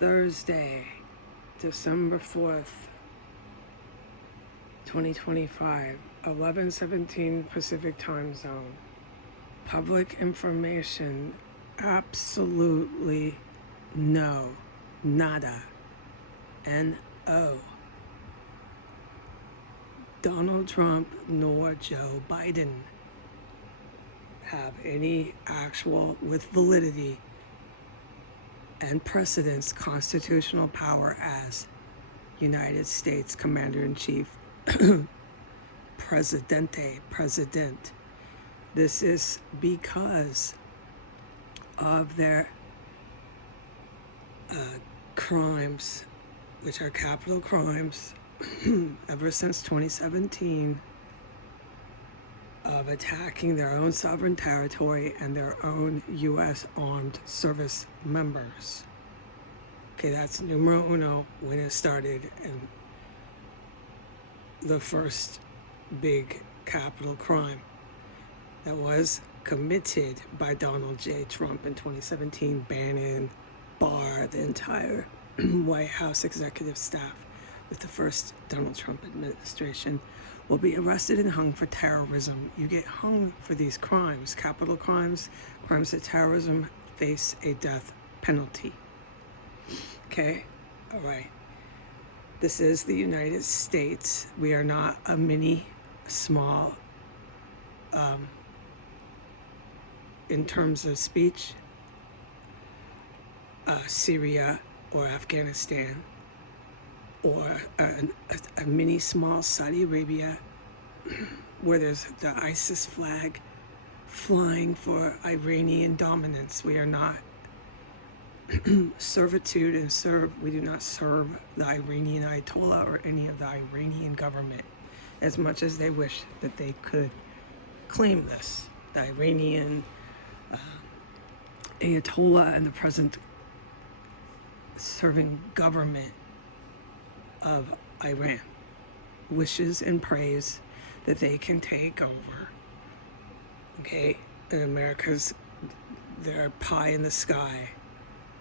Thursday, December 4th, 2025, 11:17 Pacific Time Zone. Public information, absolutely no. Nada. N-O. Donald Trump nor Joe Biden have any actual, with validity and precedence, constitutional power as United States Commander-in-Chief, President. This is because of their crimes, which are capital crimes, ever since 2017, of attacking their own sovereign territory and their own U.S. armed service members. Okay, that's numero uno when it started, and the first big capital crime that was committed by Donald J. Trump in 2017, Bannon, Barr, the entire White House executive staff with the first Donald Trump administration will be arrested and hung for terrorism. You get hung for these crimes, capital crimes, crimes of terrorism, face a death penalty. Okay? All right. This is the United States. We are not a mini, small, in terms of speech, Syria or Afghanistan, or a mini, small Saudi Arabia, where there's the ISIS flag flying for Iranian dominance. We are not servitude and serve. We do not serve the Iranian Ayatollah or any of the Iranian government, as much as they wish that they could claim this. The Iranian Ayatollah and the present serving government of Iran wishes and prays that they can take over. Okay, and America's their pie in the sky.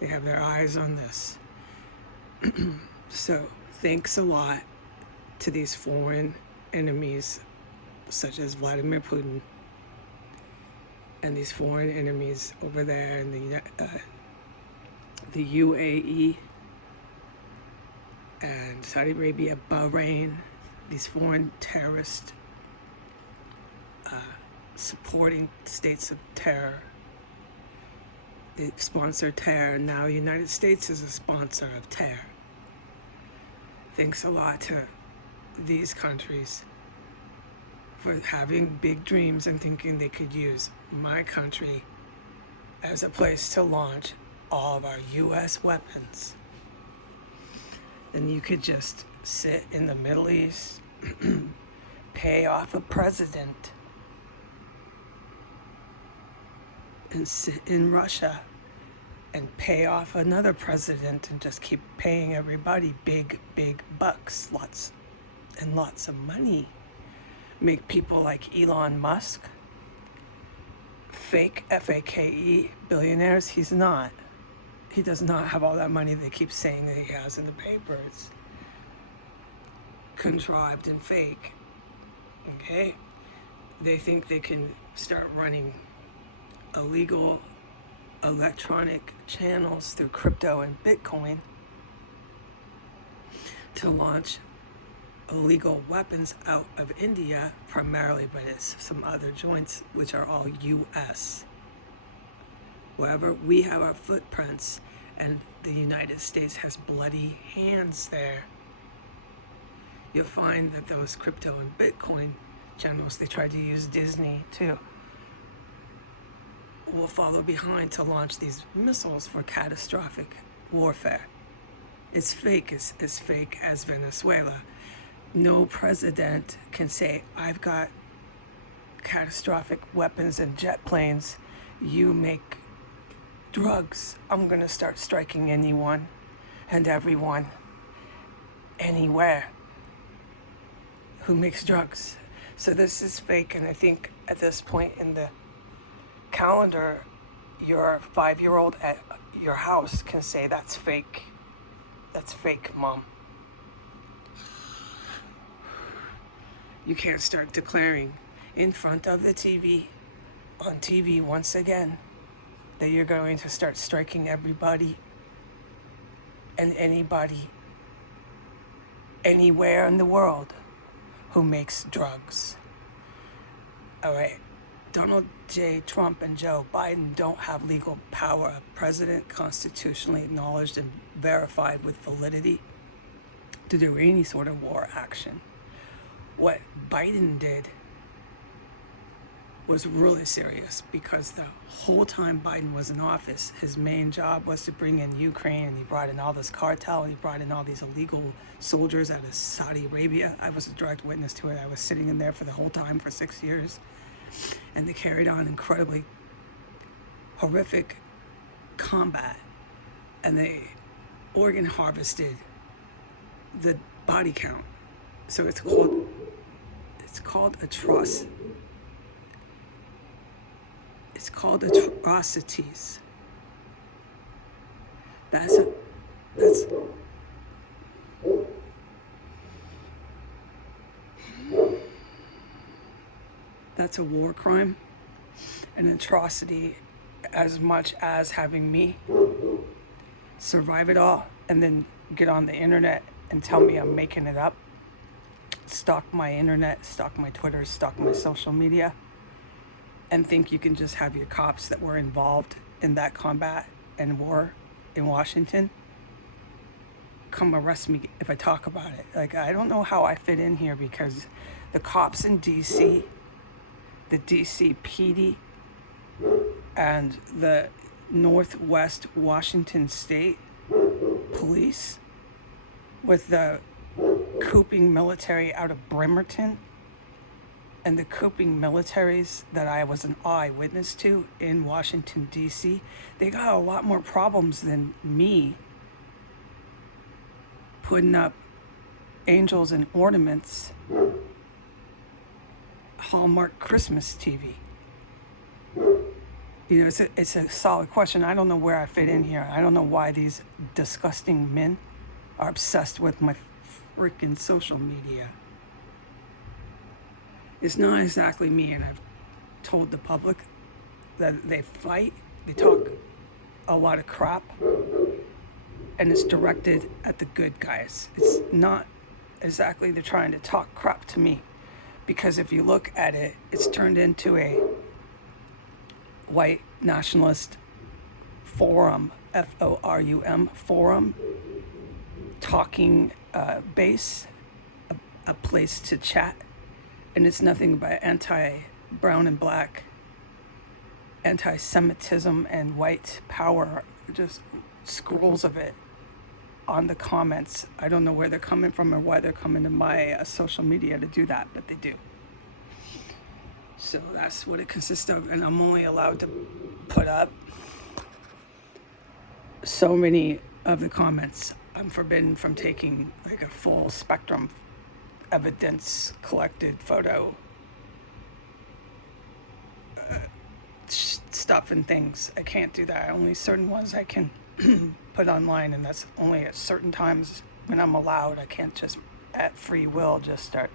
They have their eyes on this. So thanks a lot to these foreign enemies, such as Vladimir Putin, and these foreign enemies over there in the UAE and Saudi Arabia, Bahrain, these foreign terrorist supporting states of terror. They sponsor terror. Now the United States is a sponsor of terror. Thanks a lot to these countries for having big dreams and thinking they could use my country as a place to launch all of our U.S. weapons. Then you could just sit in the Middle East, pay off a president, and sit in Russia and pay off another president and just keep paying everybody big bucks, lots and lots of money. Make people like Elon Musk fake, F-A-K-E, billionaires. He's not. He does not have all that money they keep saying that he has in the paper. It's contrived and fake. Okay? They think they can start running illegal electronic channels through crypto and Bitcoin to launch illegal weapons out of India primarily, but it's some other joints which are all U.S. Wherever we have our footprints, and the United States has bloody hands there, you'll find that those crypto and Bitcoin channels, they tried to use Disney too, will follow behind to launch these missiles for catastrophic warfare. It's fake. It's as fake as Venezuela. No president can say, I've got catastrophic weapons and jet planes. You make drugs. I'm going to start striking anyone and everyone, anywhere, who makes drugs. So this is fake, and I think at this point in the calendar, your 5-year-old at your house can say that's fake. That's fake, Mom. You can't start declaring in front of the TV, on TV once again, that you're going to start striking everybody and anybody, anywhere in the world who makes drugs. All right. Donald J. Trump and Joe Biden don't have legal power, a president constitutionally acknowledged and verified with validity, to do any sort of war action. What Biden did was really serious, because the whole time Biden was in office, his main job was to bring in Ukraine, and he brought in all this cartel, and he brought in all these illegal soldiers out of Saudi Arabia. I was a direct witness to it. I was sitting in there for the whole time for 6 years. And they carried on incredibly horrific combat, and they organ harvested the body count. So it's called atrocity. It's called atrocities. That's a war crime, an atrocity, as much as having me survive it all and then get on the internet and tell me I'm making it up, stalk my internet, stalk my Twitter, stalk my social media, and think you can just have your cops that were involved in that combat and war in Washington come arrest me if I talk about it. Like, I don't know how I fit in here, because the cops in DC, the DC PD, and the Northwest Washington State Police, with the cooping military out of Bremerton, and the cooping militaries that I was an eyewitness to in Washington, D.C., they got a lot more problems than me putting up angels and ornaments, Hallmark Christmas TV. You know, it's a solid question. I don't know where I fit in here. I don't know why these disgusting men are obsessed with my freaking social media. It's not exactly me, and I've told the public that they fight, they talk a lot of crap, and it's directed at the good guys. It's not exactly they're trying to talk crap to me, because if you look at it, it's turned into a white nationalist forum, F-O-R-U-M, forum, talking base, a place to chat. And it's nothing but anti-brown and black, anti-Semitism and white power, just scrolls of it on the comments. I don't know where they're coming from or why they're coming to my social media to do that, but they do. So that's what it consists of, and I'm only allowed to put up so many of the comments. I'm forbidden from taking like a full spectrum evidence collected photo stuff and things. I can't do that. Only certain ones I can put online, and that's only at certain times when I'm allowed. I can't just at free will just start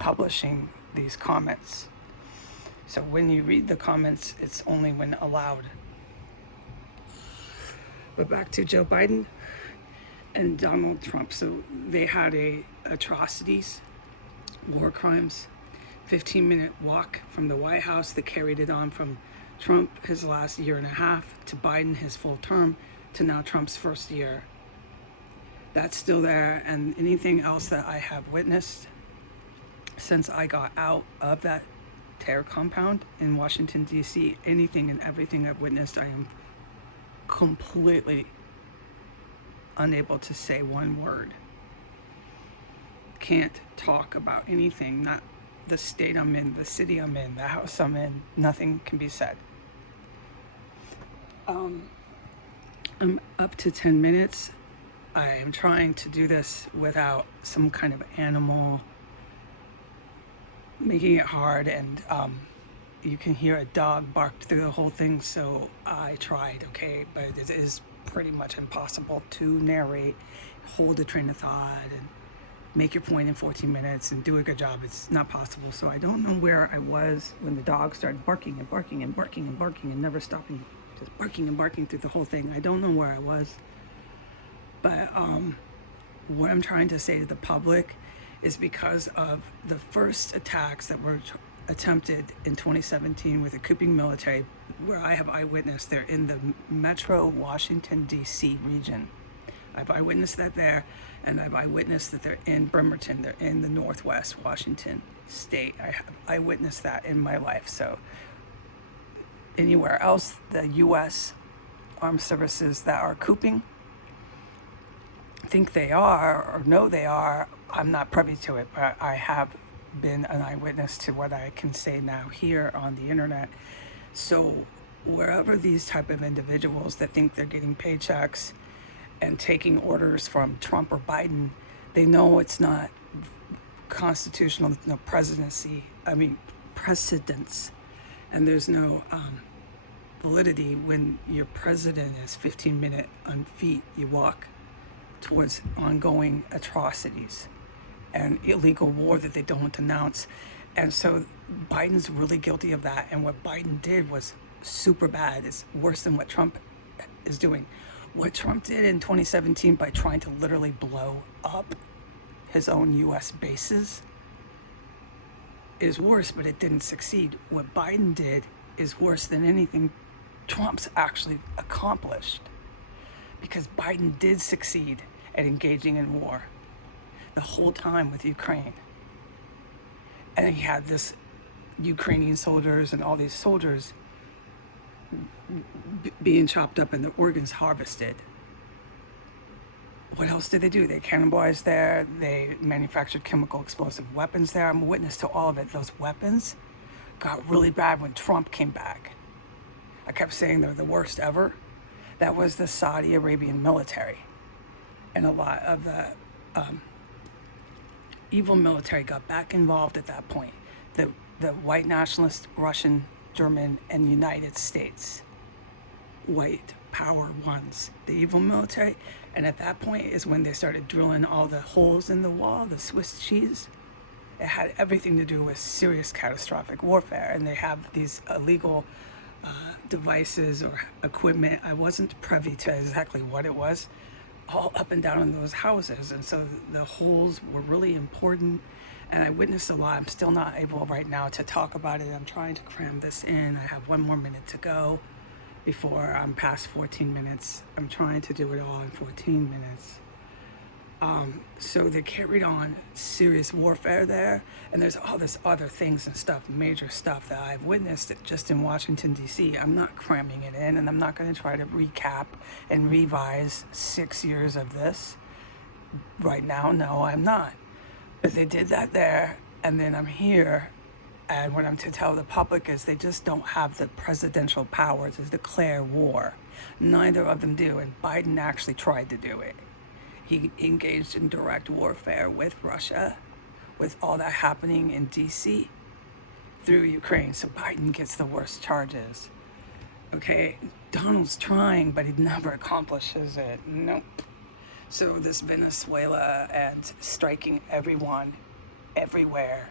publishing these comments. So when you read the comments, it's only when allowed. But back to Joe Biden and Donald Trump. So they had atrocities, war crimes, 15-minute walk from the White House that carried it on from Trump his last year and a half to Biden his full term to now Trump's first year. That's still there, and anything else that I have witnessed since I got out of that terror compound in Washington, D.C., anything and everything I've witnessed, I am completely unable to say one word. Can't talk about anything, not the state I'm in, the city I'm in, the house I'm in. Nothing can be said. I'm up to 10 minutes. I am trying to do this without some kind of animal making it hard and you can hear a dog bark through the whole thing, so I tried, okay? But it is pretty much impossible to narrate, hold a train of thought, and make your point in 14 minutes and do a good job. It's not possible. So I don't know where I was when the dog started barking and barking and barking and barking and never stopping, just barking and barking through the whole thing. I don't know where I was. But what I'm trying to say to the public is because of the first attacks that were attempted in 2017 with the couping military, where I have eyewitness, they're in the metro Washington, D.C. region. I've eyewitnessed that there, and I've eyewitnessed that they're in Bremerton, they're in the Northwest Washington state. I have eyewitnessed that in my life. So anywhere else, the U.S. Armed Services that are couping, think they are or know they are, I'm not privy to it, but I have been an eyewitness to what I can say now here on the internet. So wherever these type of individuals that think they're getting paychecks and taking orders from Trump or Biden, they know it's not constitutional, no precedence, and there's no validity when your president is 15-minute on feet. You walk towards ongoing atrocities and illegal war that they don't announce. And so Biden's really guilty of that. And what Biden did was super bad. It's worse than what Trump is doing. What Trump did in 2017 by trying to literally blow up his own U.S. bases is worse, but it didn't succeed. What Biden did is worse than anything Trump's actually accomplished, because Biden did succeed at engaging in war the whole time with Ukraine. And he had this Ukrainian soldiers and all these soldiers being chopped up and the organs harvested. What else did they do? They cannibalized there. They manufactured chemical explosive weapons there. I'm a witness to all of it. Those weapons got really bad when Trump came back. I kept saying they're the worst ever. That was the Saudi Arabian military. And a lot of the evil military got back involved at that point. The white nationalist Russian, German, and United States white power ones, the evil military. And at that point is when they started drilling all the holes in the wall, the Swiss cheese. It had everything to do with serious catastrophic warfare. And they have these illegal devices or equipment. I wasn't privy to exactly what it was, all up and down in those houses. And so the holes were really important. And I witnessed a lot. I'm still not able right now to talk about it. I'm trying to cram this in. I have one more minute to go before I'm past 14 minutes. I'm trying to do it all in 14 minutes. So they carried on serious warfare there. And there's all this other things and stuff, major stuff that I've witnessed just in Washington, D.C. I'm not cramming it in, and I'm not going to try to recap and revise 6 years of this right now. No, I'm not. But they did that there, and then I'm here. And what I'm to tell the public is they just don't have the presidential power to declare war. Neither of them do, and Biden actually tried to do it. He engaged in direct warfare with Russia, with all that happening in D.C. through Ukraine. So Biden gets the worst charges. Okay, Donald's trying, but he never accomplishes it. Nope. So this Venezuela and striking everyone, everywhere,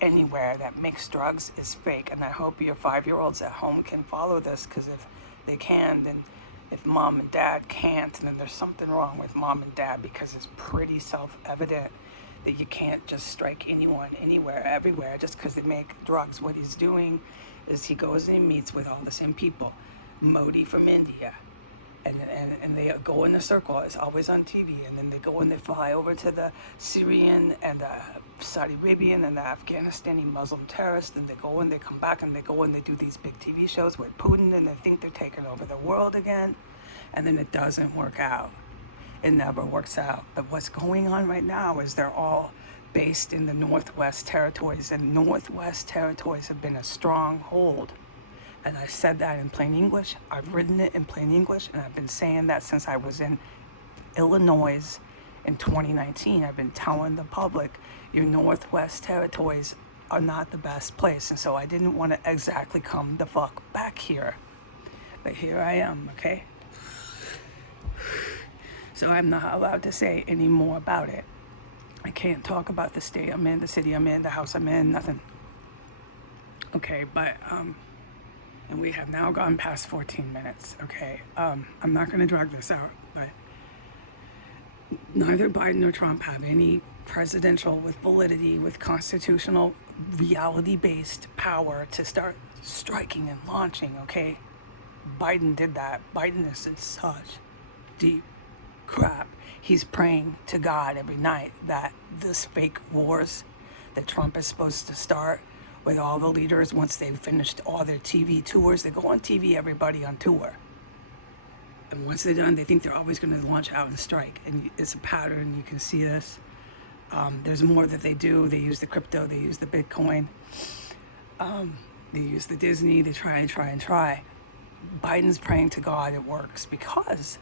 anywhere that makes drugs is fake. And I hope your 5-year-olds at home can follow this, because if they can, then if mom and dad can't, then there's something wrong with mom and dad, because it's pretty self-evident that you can't just strike anyone, anywhere, everywhere, just because they make drugs. What he's doing is he goes and meets with all the same people. Modi from India. And they go in a circle. It's always on TV. And then they go and they fly over to the Syrian and the Saudi Arabian and the Afghanistani Muslim terrorists. And they go and they come back and they go and they do these big TV shows with Putin, and they think they're taking over the world again. And then it doesn't work out. It never works out. But what's going on right now is they're all based in the Northwest Territories. And Northwest Territories have been a stronghold. And I said that in plain English. I've written it in plain English, and I've been saying that since I was in Illinois in 2019. I've been telling the public, your Northwest Territories are not the best place. And so I didn't want to exactly come the fuck back here. But here I am, okay? So I'm not allowed to say any more about it. I can't talk about the state I'm in, the city I'm in, the house I'm in, nothing. Okay, but, and we have now gone past 14 minutes, okay? I'm not going to drag this out, but neither Biden nor Trump have any presidential with validity, with constitutional, reality-based power to start striking and launching, okay? Biden did that. Biden is in such deep crap. He's praying to God every night that this fake wars that Trump is supposed to start with all the leaders, once they've finished all their TV tours, they go on TV, everybody on tour. And once they're done, they think they're always going to launch out and strike. And it's a pattern. You can see this. There's more that they do. They use the crypto. They use the Bitcoin. They use the Disney. They try and try and try. Biden's praying to God it works, because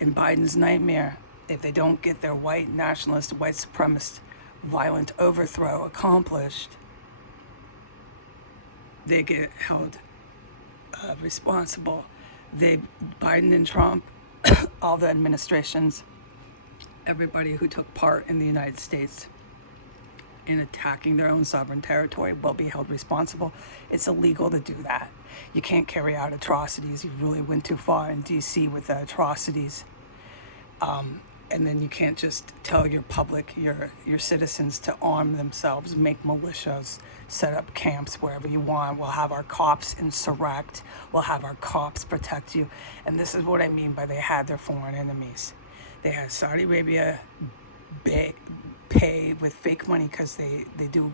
in Biden's nightmare, if they don't get their white nationalist, white supremacist, violent overthrow accomplished, they get held responsible. Biden and Trump, all the administrations, everybody who took part in the United States in attacking their own sovereign territory will be held responsible. It's illegal to do that. You can't carry out atrocities. You really went too far in D.C. with the atrocities. And then you can't just tell your public, your citizens to arm themselves, make militias, set up camps wherever you want. We'll have our cops insurrect. We'll have our cops protect you. And this is what I mean by they had their foreign enemies. They had Saudi Arabia pay with fake money because they do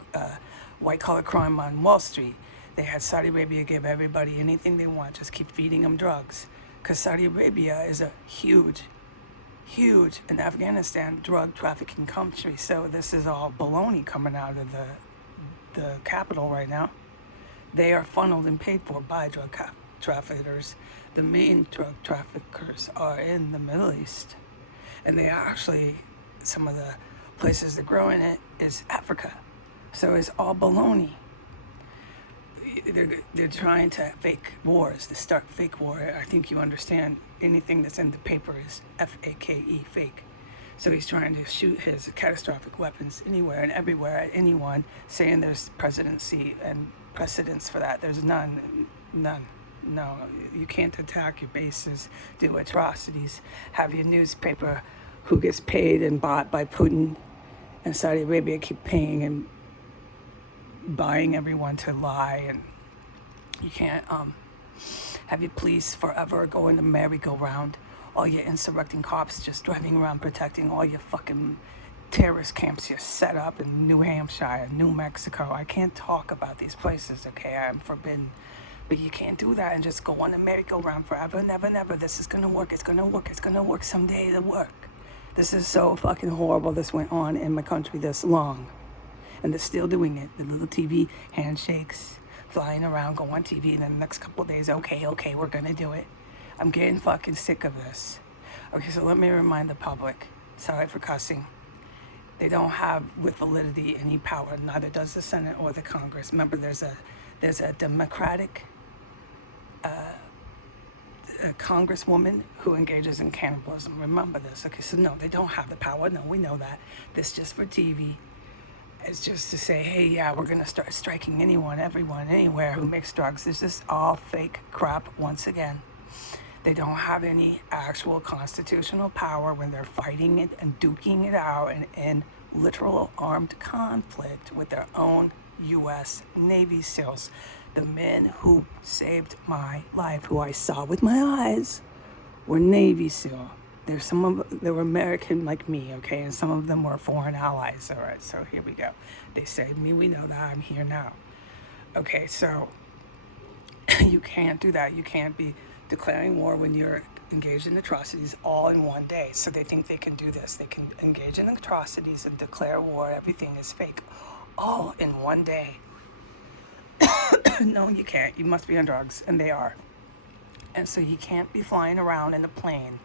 white-collar crime on Wall Street. They had Saudi Arabia give everybody anything they want, just keep feeding them drugs. Because Saudi Arabia is a huge in Afghanistan drug trafficking country. So this is all baloney coming out of the capital right now. They are funneled and paid for by drug traffickers. The main drug traffickers are in the Middle East. And they actually, some of the places that grow in it is Africa. So it's all baloney. They're trying to fake wars, to start fake war. I think you understand anything that's in the paper is F-A-K-E, fake. So he's trying to shoot his catastrophic weapons anywhere and everywhere at anyone, saying there's presidency and precedence for that. There's none. No, you can't attack your bases, do atrocities, have your newspaper who gets paid and bought by Putin and Saudi Arabia keep paying and buying everyone to lie. And you can't have your police forever go in the merry-go-round, all your insurrecting cops just driving around protecting all your fucking terrorist camps you set up in New Hampshire, New Mexico. I can't talk about these places, okay? I'm forbidden. But you can't do that and just go on the merry-go-round forever, never. This is gonna work, it's gonna work someday, it'll work. This is so fucking horrible this went on in my country this long. And they're still doing it. The little TV handshakes, flying around, go on TV, and then the next couple of days, okay, we're gonna do it. I'm getting fucking sick of this. Okay, so let me remind the public, sorry for cussing, they don't have with validity any power, neither does the Senate or the Congress. Remember, there's a Democratic a congresswoman who engages in cannibalism. Remember this. Okay, so no, they don't have the power. No, we know that. This is just for TV. It's just to say, hey, yeah, we're going to start striking anyone, everyone, anywhere who makes drugs. This is all fake crap once again. They don't have any actual constitutional power when they're fighting it and duking it out and in literal armed conflict with their own U.S. Navy SEALs. The men who saved my life, who I saw with my eyes, were Navy SEAL. They were American like me, okay, and some of them were foreign allies. All right, so here we go. They saved me. We know that. I'm here now. Okay, so you can't do that. You can't be declaring war when you're engaged in atrocities all in one day. So they think they can do this. They can engage in atrocities and declare war. Everything is fake, all in one day. No, you can't. You must be on drugs, and they are. And so you can't be flying around in a plane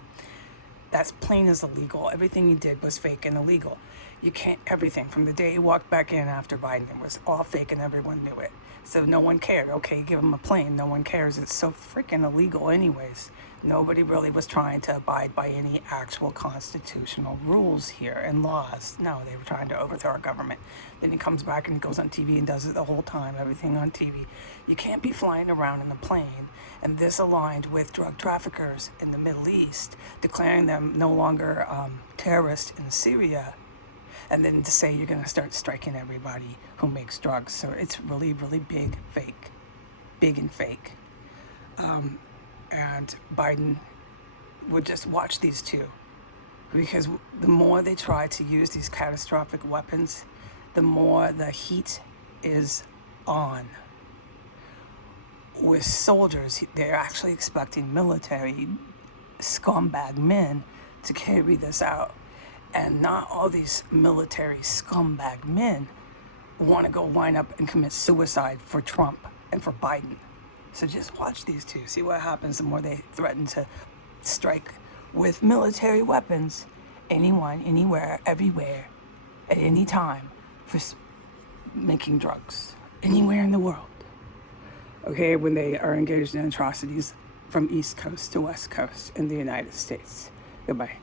That's plain as illegal. Everything he did was fake and illegal. You can't, everything from the day he walked back in after Biden, it was all fake and everyone knew it. So no one cared. Okay, give him a plane. No one cares. It's so freaking illegal anyways. Nobody really was trying to abide by any actual constitutional rules here and laws. No, they were trying to overthrow our government. Then he comes back and goes on TV and does it the whole time, everything on TV. You can't be flying around in the plane. And this aligned with drug traffickers in the Middle East, declaring them no longer terrorists in Syria, and then to say you're going to start striking everybody who makes drugs. So it's really, really big and fake. And Biden would just watch these two, because the more they try to use these catastrophic weapons, the more the heat is on. With soldiers, they're actually expecting military scumbag men to carry this out. And not all these military scumbag men want to go line up and commit suicide for Trump and for Biden. So just watch these two. See what happens the more they threaten to strike with military weapons anyone, anywhere, everywhere, at any time for making drugs anywhere in the world. Okay, when they are engaged in atrocities from East Coast to West Coast in the United States. Goodbye.